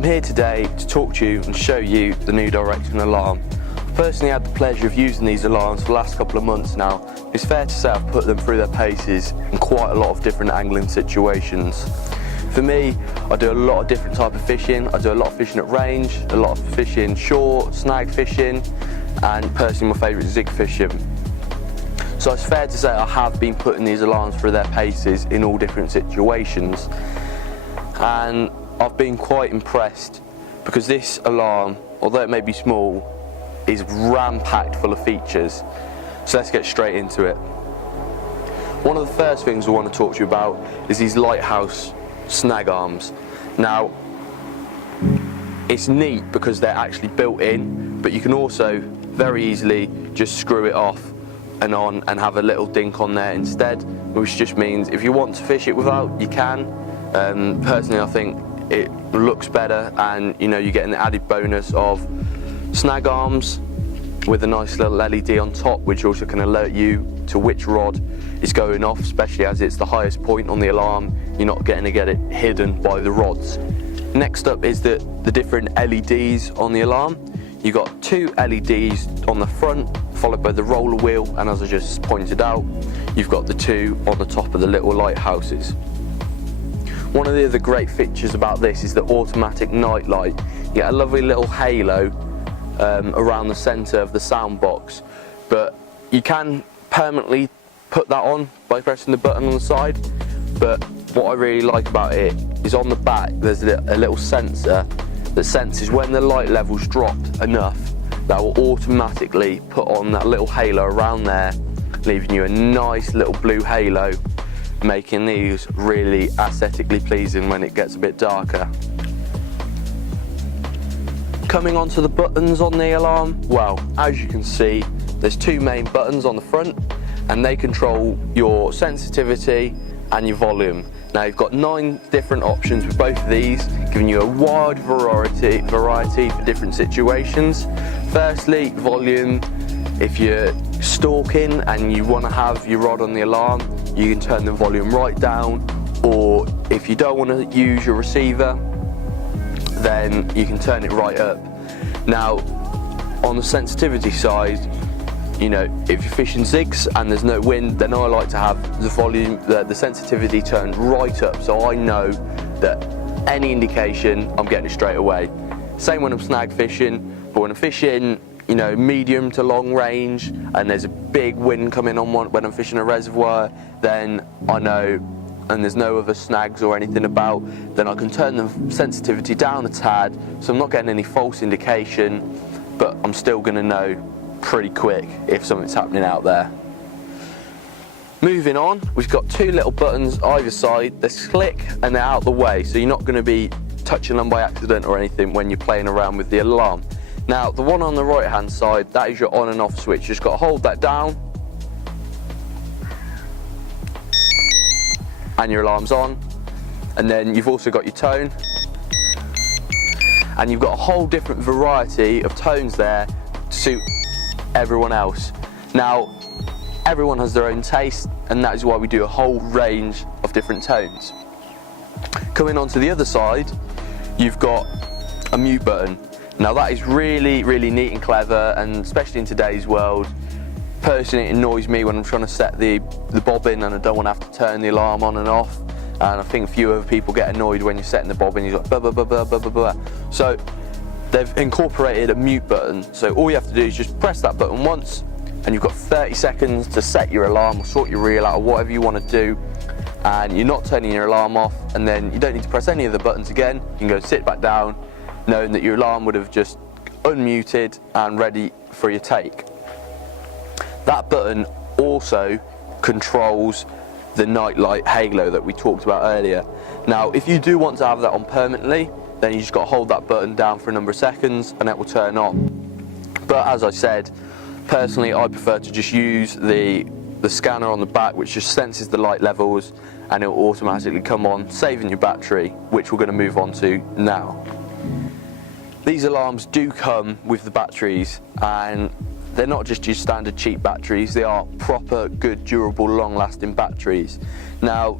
I'm here today to talk to you and show you the new Direction alarm. I've personally had the pleasure of using these alarms for the last couple of months now. It's fair to say I've put them through their paces in quite a lot of different angling situations. For me, I do a lot of different type of fishing. I do a lot of fishing at range, a lot of fishing shore, snag fishing, and personally my favourite is zig fishing. So it's fair to say I have been putting these alarms through their paces in all different situations. And I've been quite impressed because this alarm, although it may be small, is ram-packed full of features. So let's get straight into it. One of the first things I want to talk to you about is these Lighthouse snag arms. Now, it's neat because they're actually built in, but you can also very easily just screw it off and on and have a little dink on there instead, which just means if you want to fish it without, you can. Personally, I think it looks better, and you know, you're getting the added bonus of snag arms with a nice little LED on top, which also can alert you to which rod is going off, especially as it's the highest point on the alarm. You're not getting to get it hidden by the rods. Next up is the different LEDs on the alarm. You've got two LEDs on the front, followed by the roller wheel, and as I just pointed out, you've got the two on the top of the little lighthouses. One of the other great features about this is the automatic night light. You get a lovely little halo around the centre of the sound box, but you can permanently put that on by pressing the button on the side. But what I really like about it is on the back there's a little sensor that senses when the light level's dropped enough, that will automatically put on that little halo around there, leaving you a nice little blue halo, making these really aesthetically pleasing when it gets a bit darker. Coming on to the buttons on the alarm, well, as you can see, there's two main buttons on the front, and they control your sensitivity and your volume. Now you've got 9 different options with both of these, giving you a wide variety for different situations. Firstly, volume. If you're stalking and you want to have your rod on the alarm, you can turn the volume right down, or if you don't want to use your receiver, then you can turn it right up. Now, on the sensitivity side, you know, if you're fishing zigs and there's no wind, then I like to have the volume, the sensitivity turned right up, so I know that any indication, I'm getting it straight away. Same when I'm snag fishing, but when I'm fishing, you know, medium to long range, and there's a big wind coming on when I'm fishing a reservoir, then I know, and there's no other snags or anything about, then I can turn the sensitivity down a tad, so I'm not getting any false indication, but I'm still going to know pretty quick if something's happening out there. Moving on, we've got two little buttons either side. They're slick and they're out the way, so you're not going to be touching them by accident or anything when you're playing around with the alarm. Now, the one on the right hand side, that is your on and off switch. You just got to hold that down and your alarm's on. And then you've also got your tone, and you've got a whole different variety of tones there to suit everyone else. Now, everyone has their own taste, and that is why we do a whole range of different tones. Coming on to the other side, you've got a mute button. Now that is really, really neat and clever, and especially in today's world, personally it annoys me when I'm trying to set the bobbin and I don't want to have to turn the alarm on and off, and I think a few other people get annoyed when you're setting the bobbin, you're like blah blah blah blah blah blah blah. So they've incorporated a mute button, so all you have to do is just press that button once, and you've got 30 seconds to set your alarm or sort your reel out or whatever you want to do, and you're not turning your alarm off, and then you don't need to press any of the buttons again. You can go sit back down knowing that your alarm would have just unmuted and ready for your take. That button also controls the night light halo that we talked about earlier. Now, if you do want to have that on permanently, then you just got to hold that button down for a number of seconds and it will turn on. But as I said, personally I prefer to just use the scanner on the back, which just senses the light levels, and it will automatically come on, saving your battery, which we're going to move on to now. These alarms do come with the batteries, and they're not just your standard cheap batteries, they are proper, good, durable, long-lasting batteries. Now,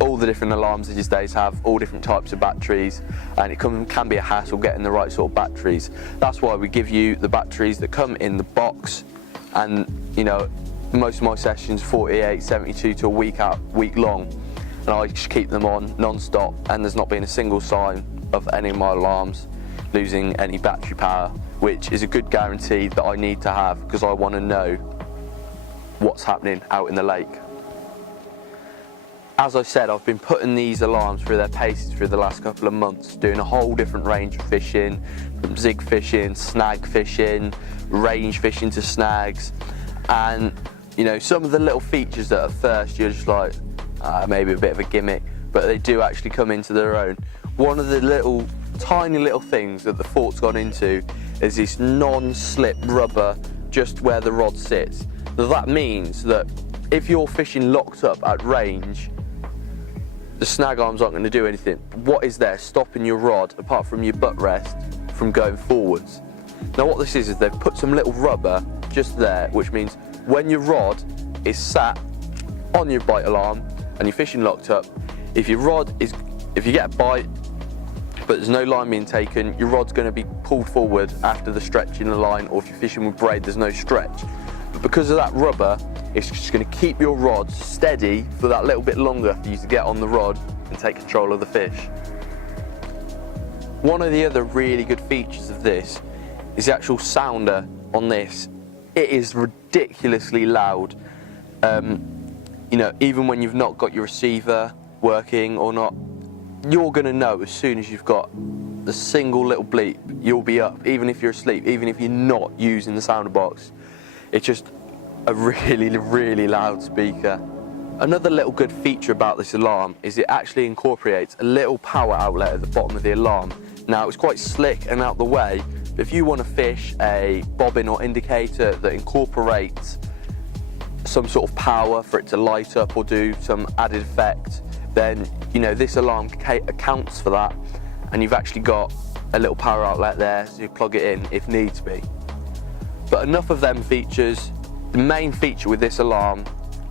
all the different alarms these days have all different types of batteries, and it can be a hassle getting the right sort of batteries. That's why we give you the batteries that come in the box, and you know, most of my sessions 48, 72 to a week long, and I just keep them on non-stop, and there's not been a single sign of any of my alarms losing any battery power, which is a good guarantee that I need to have because I want to know what's happening out in the lake. As I said, I've been putting these alarms through their paces for the last couple of months, doing a whole different range of fishing, from zig fishing, snag fishing, range fishing to snags. And you know, some of the little features that at first you're just like, maybe a bit of a gimmick, but they do actually come into their own. One of the tiny little things that the thought's gone into is this non-slip rubber just where the rod sits. Now that means that if you're fishing locked up at range, the snag arms aren't going to do anything. What is there stopping your rod, apart from your butt rest, from going forwards? Now what this is they've put some little rubber just there, which means when your rod is sat on your bite alarm and you're fishing locked up, if you get a bite but there's no line being taken, your rod's going to be pulled forward after the stretch in the line, or if you're fishing with braid, there's no stretch. But because of that rubber, it's just going to keep your rod steady for that little bit longer for you to get on the rod and take control of the fish. One of the other really good features of this is the actual sounder on this. It is ridiculously loud. You know, even when you've not got your receiver working or not, you're going to know as soon as you've got the single little bleep, you'll be up, even if you're asleep, even if you're not using the sounder box. It's just a really, really loud speaker. Another little good feature about this alarm is it actually incorporates a little power outlet at the bottom of the alarm. Now it's quite slick and out the way, but if you want to fish a bobbin or indicator that incorporates some sort of power for it to light up or do some added effect, then you know this alarm accounts for that, and you've actually got a little power outlet there so you plug it in if needs be. But enough of them features. The main feature with this alarm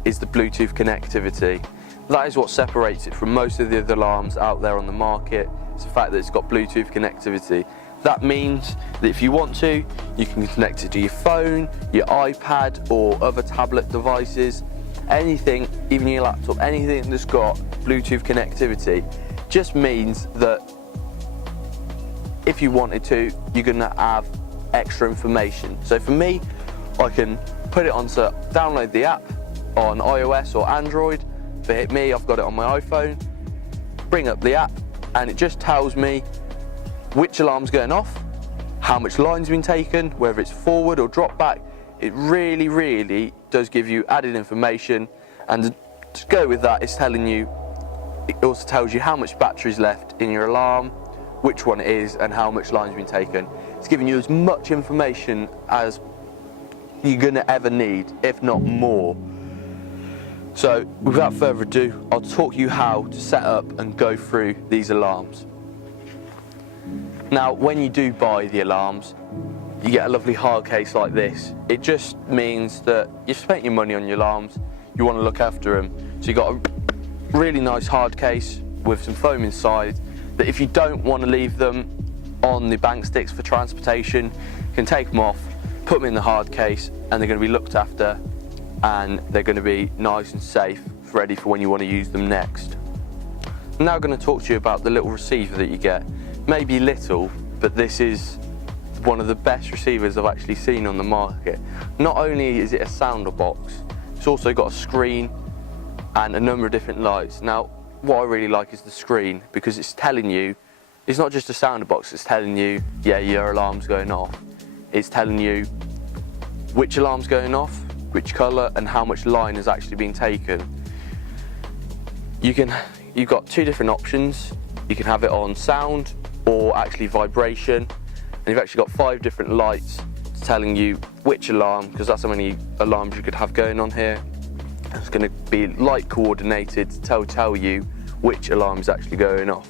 is the Bluetooth connectivity. That is what separates it from most of the other alarms out there on the market. It's the fact that it's got Bluetooth connectivity. That means that if you want to, you can connect it to your phone, your iPad or other tablet devices, anything, even your laptop, anything that's got Bluetooth connectivity. Just means that if you wanted to, you're going to have extra information. So for me, I can put it on to download the app on iOS or Android. For me, I've got it on my iPhone. Bring up the app and it just tells me which alarm's going off, how much line's been taken, whether it's forward or drop back. It really, really does give you added information, and to go with that, it also tells you how much battery's left in your alarm, which one it is, and how much line's been taken. It's giving you as much information as you're gonna ever need, if not more. So without further ado, I'll talk you how to set up and go through these alarms. Now, when you do buy the alarms, you get a lovely hard case like this. It just means that you've spent your money on your alarms, you want to look after them. So you've got a really nice hard case with some foam inside that if you don't want to leave them on the bank sticks for transportation, you can take them off, put them in the hard case, and they're going to be looked after, and they're going to be nice and safe, ready for when you want to use them next. I'm now going to talk to you about the little receiver that you get. Maybe little, but this is one of the best receivers I've actually seen on the market. Not only is it a sounder box, it's also got a screen and a number of different lights. Now, what I really like is the screen, because it's telling you, it's not just a sounder box, it's telling you, yeah, your alarm's going off. It's telling you which alarm's going off, which colour, and how much line has actually been taken. You've got two different options. You can have it on sound or actually vibration, and you've actually got 5 different lights telling you which alarm, because that's how many alarms you could have going on here. It's going to be light coordinated to tell you which alarm is actually going off.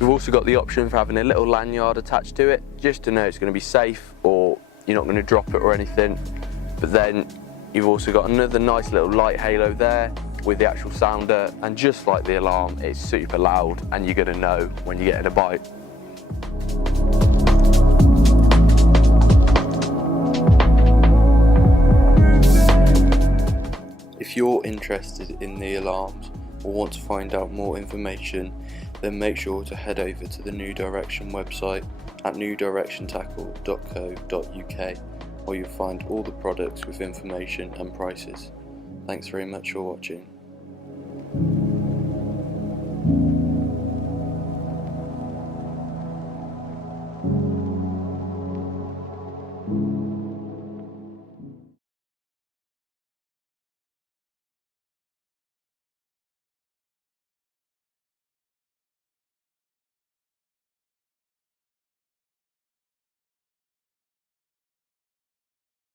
You've also got the option for having a little lanyard attached to it, just to know it's going to be safe or you're not going to drop it or anything. But then you've also got another nice little light halo there, with the actual sounder, and just like the alarm, it's super loud and you're going to know when you're getting a bite. If you're interested in the alarms or want to find out more information, then make sure to head over to the New Direction website at newdirectiontackle.co.uk, where you'll find all the products with information and prices. Thanks very much for watching.